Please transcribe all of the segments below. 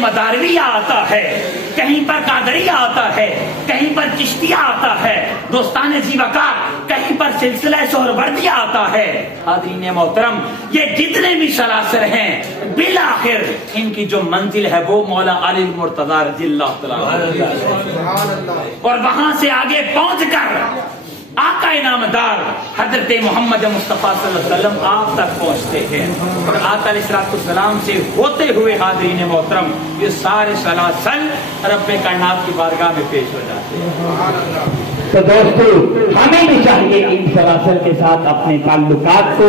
مدارویہ آتا ہے، کہیں پر قادریہ آتا ہے، کہیں پر چشتیہ آتا ہے، دوستان زیوکار کہیں پر سلسلہ سہروردیہ آتا ہے۔ حاضرین محترم، یہ جتنے بھی سلاسل ہیں بالآخر ان کی جو منزل ہے وہ مولا علی المرتضیٰ رضی اللہ تعالیٰ، اور وہاں سے آگے پہنچ کر آقا نامدار حضرت محمد مصطفیٰ صلی اللہ علیہ وسلم آپ تک پہنچتے ہیں، اور آقا علیہ السلام سے ہوتے ہوئے حاضرین محترم یہ سارے سلاسل رب کائنات کی بارگاہ میں پیش ہو جاتے ہیں۔ تو دوستو ہمیں بھی چاہیے ان سلاسل کے ساتھ اپنے تعلقات کو،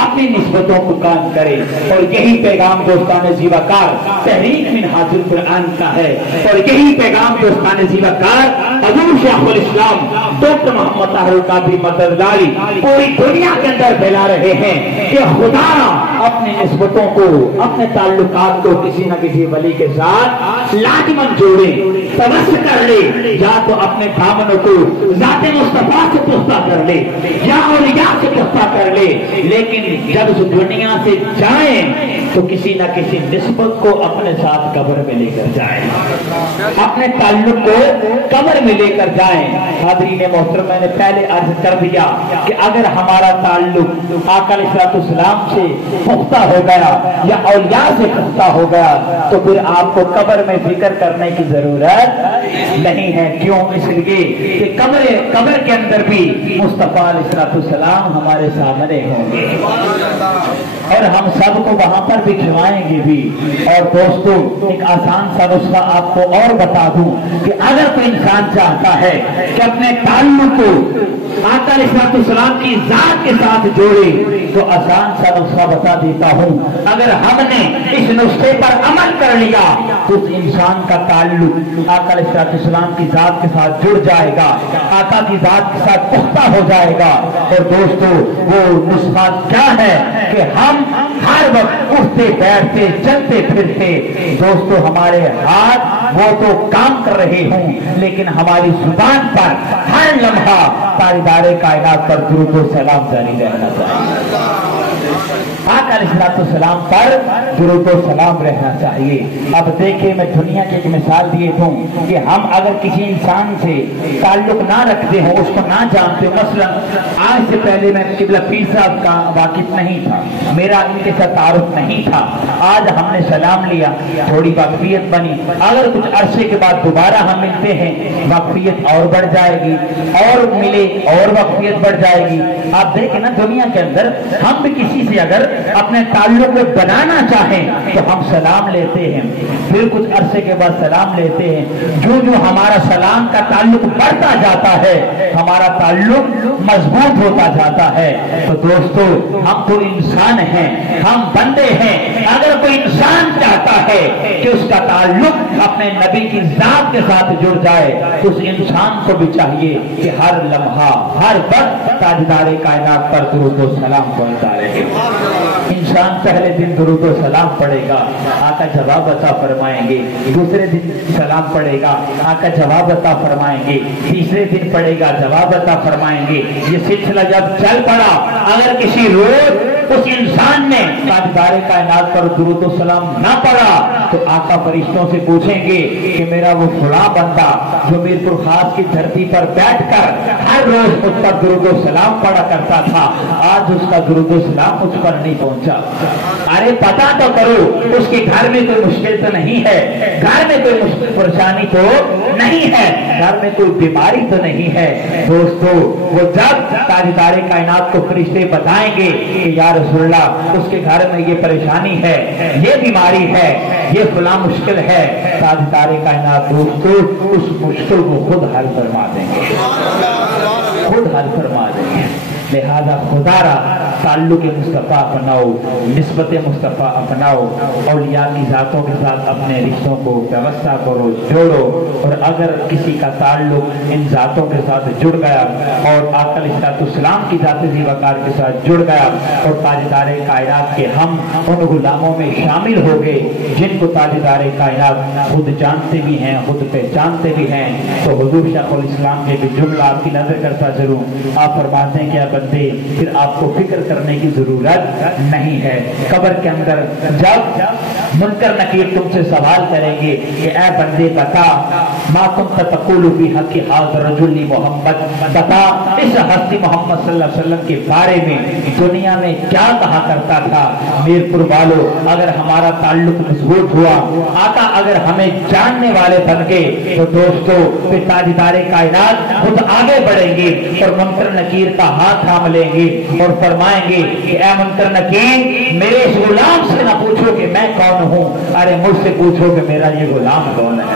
اپنی نسبتوں کو قائم کرے، اور یہی پیغام دوستان زیوکار تحریک منہاج القرآن کا ہے، اور یہی پیغام دوستان زیوکار حضور شیخ الاسلام ڈاکٹر محمد طاہر القادری مدد علی پوری دنیا کے اندر پھیلا رہے ہیں کہ خدا اپنی نسبتوں کو، اپنے تعلقات کو کسی نہ کسی ولی کے ساتھ لازمن جوڑے، توسل کر لے، یا تو اپنے دامنوں کو ذات مصطفیٰ سے پختہ کر لے یا اولیاء سے پختہ کر لے، لیکن جب اس دنیا سے جائیں تو کسی نہ کسی نسبت کو اپنے ساتھ قبر میں لے کر جائیں، اپنے تعلق کو قبر میں لے کر جائیں۔ حاضرین محترم، میں نے پہلے عرض کر دیا کہ اگر ہمارا تعلق آقا علیہ السلام سے پختہ ہو گیا یا اولیاء سے پختہ ہو گیا تو پھر آپ کو قبر میں فکر کرنے کی ضرورت نہیں ہے۔ کیوں؟ اس لیے کہ قبر کے اندر بھی مصطفیٰ علیہ السلام ہمارے سامنے ہوں گے، اور ہم سب کو وہاں پر بٹھوائیں گے بھی۔ اور دوستو ایک آسان سا نسخہ آپ کو اور بتا دوں کہ اگر کوئی انسان چاہتا ہے کہ اپنے تعلق کو آقا علیہ السلام کی ذات کے ساتھ جوڑے تو آسان سا نسخہ بتا دیتا ہوں، اگر ہم نے اس نسخے پر عمل کر لیا تو اس انسان کا تعلق آقا علیہ السلام کی ذات کے ساتھ جڑ جائے گا، آقا کی ذات کے ساتھ پختہ ہو جائے گا۔ اور دوستو وہ نسخہ کیا ہے کہ ہم ہر وقت اٹھتے بیٹھتے چلتے پھرتے دوستو ہمارے ہاتھ وہ تو کام کر رہے ہوں لیکن ہماری زبان پر ہر لمحہ تاجدار کائنات پر درود و سلام جاری رہنا چاہیے، آقا علیہ السلام پر درود و سلام رہنا چاہیے۔ اب دیکھیں میں دنیا کی ایک مثال دیے دوں کہ ہم اگر کسی انسان سے تعلق نہ رکھتے ہوں، اس کو نہ جانتے ہوں، مثلا آج سے پہلے میں قبلہ پیر صاحب کا واقف نہیں تھا، میرا ان کے ساتھ تعارف نہیں تھا، آج ہم نے سلام لیا، تھوڑی واقفیت بنی، اگر کچھ عرصے کے بعد دوبارہ ہم ملتے ہیں واقفیت اور بڑھ جائے گی، اور ملے اور واقفیت بڑھ جائے گی۔ آپ دیکھیں نا دنیا کے اندر ہم بھی کسی سے اگر اپنے تعلق کو بنانا چاہیں تو ہم سلام لیتے ہیں، پھر کچھ عرصے کے بعد سلام لیتے ہیں، جو جو ہمارا سلام کا تعلق بڑھتا جاتا ہے ہمارا تعلق مضبوط ہوتا جاتا ہے۔ تو دوستو ہم تو انسان ہیں، ہم بندے ہیں، اگر کوئی انسان چاہتا ہے کہ اس کا تعلق اپنے نبی کی ذات کے ساتھ جڑ جائے تو اس انسان کو بھی چاہیے کہ ہر لمحہ ہر وقت تاجدار کائنات پر درود و سلام پہنچتا رہے۔ انسان پہلے دن درود و سلام پڑھے گا، آقا جواب عطا فرمائیں گے، دوسرے دن سلام پڑھے گا، آقا جواب عطا فرمائیں گے، تیسرے دن پڑھے گا، جواب عطا فرمائیں گے۔ یہ سلسلہ جب چل پڑا، اگر کسی روز اس انسان نے تاجدار کائنات پر درود و سلام نہ پڑھا تو آقا فرشتوں سے پوچھیں گے کہ میرا وہ فلاں بندہ جو میرپور خاص کی دھرتی پر بیٹھ کر ہر روز اس پر درود و سلام پڑھا کرتا تھا، آج اس کا درود و سلام اس پر نہیں پہنچا۔ ارے پتا تو کرو اس کے گھر میں کوئی مشکل تو نہیں ہے، گھر میں کوئی پریشانی تو نہیں ہے، گھر میں کوئی بیماری تو نہیں ہے۔ دوستو وہ جب تاجدار کائنات کو فرشتے بتائیں گے کہ یا رسول اللہ اس کے گھر میں یہ پریشانی ہے، یہ بیماری ہے، یہ فلاں مشکل ہے، تاجدار کائنات دوستو اس مشکل کو خود حل فرما دیں گے، خود حل فرما دیں گے۔ لہذا خدا را تعلق مصطفیٰ اپناؤ، نسبت مصطفیٰ اپناؤ، اولیاء کی ذاتوں کے ساتھ اپنے رشتوں کو وابستہ کرو، جوڑو، اور اگر کسی کا تعلق ان ذاتوں کے ساتھ جڑ گیا اور آقا علیہ السلام کی ذات زیوکار کے ساتھ جڑ گیا اور تاجدار کائنات کے ہم ان غلاموں میں شامل ہو گئے جن کو تاجدار کائنات خود جانتے بھی ہیں، خود پہچانتے بھی ہیں، تو حضور شیخ الاسلام کے بھی جملہ آپ کی نظر کرتا ضرور، آپ فرماتے ہیں کہ بندے پھر آپ کو فکر کرنے کی ضرورت نہیں ہے۔ قبر کے اندر جب منکر نکیر تم سے سوال کریں گے کہ اے بندے بتا ما کنت تقول فی حق ھذا الرجل محمد، بتا اس ہستی محمد صلی اللہ علیہ وسلم کے بارے میں دنیا میں کیا کہا کرتا تھا۔ میرپور والوں اگر ہمارا تعلق مضبوط ہوا، آقا اگر ہمیں جاننے والے بن گئے تو دوستو پھر تاجدار کائنات خود آگے بڑھیں گے اور منکر نکیر کا ہاتھ تھام لیں گے اور فرمائیں گے کہ اے منکر نکیر میرے اس غلام سے نہ پوچھو کہ میں کون ہوں، ارے مجھ سے پوچھو کہ میرا یہ غلام کون ہے۔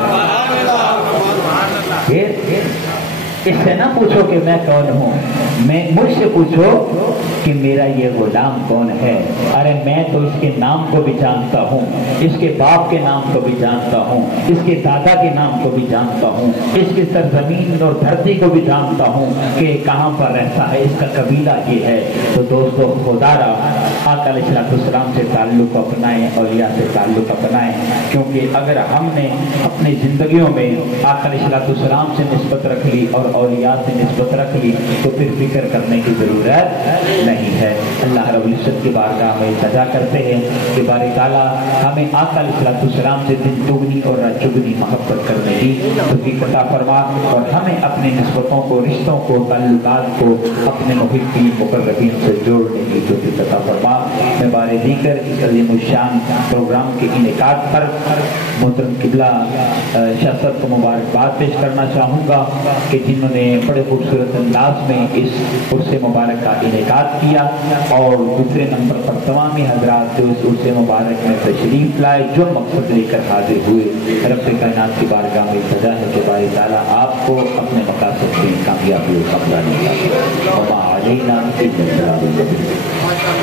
اس سے نہ پوچھو کہ میں کون ہوں، مجھ سے پوچھو کہ میرا یہ غلام کون ہے۔ ارے میں تو اس کے نام کو بھی جانتا ہوں، اس کے باپ کے نام کو بھی جانتا ہوں، اس کے دادا کے نام کو بھی جانتا ہوں، اس کی سرزمین اور دھرتی کو بھی جانتا ہوں کہ کہاں پر رہتا ہے، اس کا قبیلہ یہ ہے۔ تو دوستو خدا را آقا علیہ السلام سے تعلق اپنائیں، اولیاء سے تعلق اپنائیں، کیونکہ اگر ہم نے اپنی زندگیوں میں آقا علیہ السلام سے نسبت رکھ لی اور اولیاء سے نسبت رکھ لی تو پھر فکر کرنے کی ضرورت نہیں ہے۔ اللہ رب العزت کی بارگاہ میں التجا کرتے ہیں کہ باری تعالیٰ ہمیں آقا علیہ السلام سے دن دگنی اور رات چگنی محبت کرنے کی توفیق عطا فرما اور ہمیں اپنے نسبتوں کو، رشتوں کو، تعلقات کو اپنے محبین مقربین سے جوڑنے کی توفیق عطا فرما۔ میں بار دیگر اس عظیم الشان پروگرام کے انعقاد پر محترم قبلہ شاہ صاحب کو مبارکباد پیش کرنا چاہوں گا کہ جنہوں نے بڑے خوبصورت انداز میں اس عرص مبارک کا انعقاد کیا، اور دوسرے نمبر پر تمام حضرات جو اس عرص مبارک میں تشریف لائے، جو مقصد لے کر حاضر ہوئے۔ رب کائنات کی بارگاہ میں التجا ہے کہ باری تعالیٰ آپ کو اپنے مقاصد میں کامیابی و کامیابی عطا فرمائے۔ وما علینا الا البلاغ المبین۔